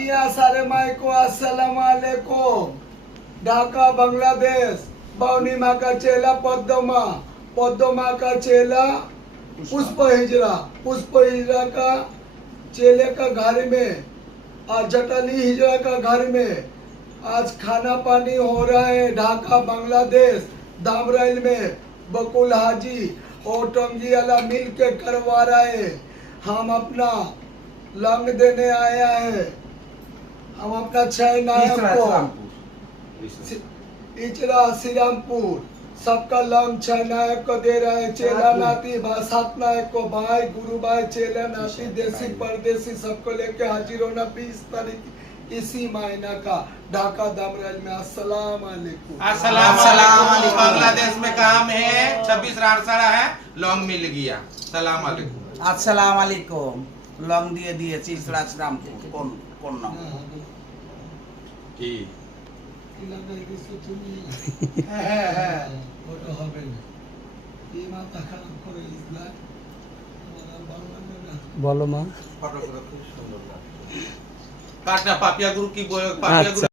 मियाँ सारे माई को अस्सलाम वालेकुम। ढाका बांग्लादेश। बावनी माँ का चेला पद्मा का चेला पुष्प हिजरा का चेले का घर में और जटली हिजरा का घर में आज खाना पानी हो रहा है। ढाका बांग्लादेश दामराइल में बकुल हाजी और टंगी वाला मिल के करवा रहे हैं। हम अपना लंग देने आया है। हम अपना छह नायक को इचरा श्रीरामपुर सबका लंग छह नायक को दे रहे हैं। चेला नाती सात नायक को भाई गुरु भाई चेला नाती देसी परदेसी सबको लेके हाजिर होना 20 तारीख इसी महीना का ढाका दामराइल में। अस्सलाम वालेकुम। अस्सलाम वालेकुम। बांग्लादेश में काम है 26 रानसाड़ा है लॉन्ग मिल गया। सलाम वालेकुम। अस्सलाम वालेकुम। लॉन्ग দিয়ে দিয়েছি শ্রীরামপুর কোন নাম কি হ্যাঁ ওটা হবে না। এই মাথা খারাপ করে ইসলাম বলো মা। কাটনা পাপিয়া গুরু কি পাপিয়া গুরু